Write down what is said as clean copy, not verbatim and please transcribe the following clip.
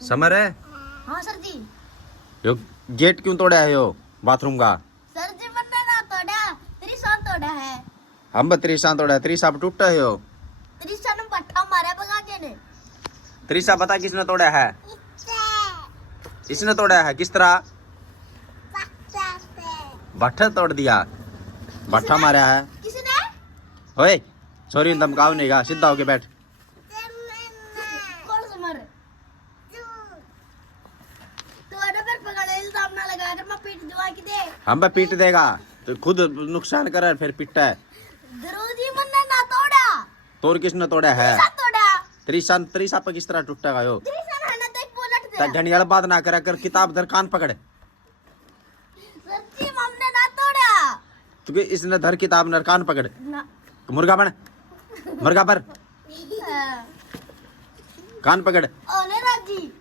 Summer है। हाँ sir जी। यो gate क्यों तोड़ा है यो बाथरूम का? सर जी मैंने ना तोड़ा, त्रिशा तोड़ा है। हम त्रिशा तोड़ा है, त्रिशा टूटा है यो। त्रिशा ने पट्टा मारा बगाजे ने। त्रिशा पता किसने तोड़ा है? इसने तोड़ा है। किस तरह? भट्ठा तोड़ दिया, भट्ठा मारा है। किसने? ओए सॉरी धमकाओ नहीं गा, सीधा होके बैठ। कौन समर? तो अरे फिर पकड़े इल्जाम ना लगा कर मैं पीट दुआ की दे। हम पे पीट देगा तो खुद नुकसान करे फिर पिटता है। गुरुजी मैंने ना तोड़ा। तोड़ किसने तोड़ा है? त्रिशा तोड़ा। त्रिशा त्रिशा पे किस तरह टूटेगा यो? त्रिशा ने ना तो एक बुलेट दे। घड़ियाल बात ना करा कर, किताब धर कान पकड़। सच्ची हमने ना तोड़ा। क्योंकि इसने धर किताब नर कान पकड़। ना मुर्गा बन, मुर्गा पर कान पकड़। ओने राजी।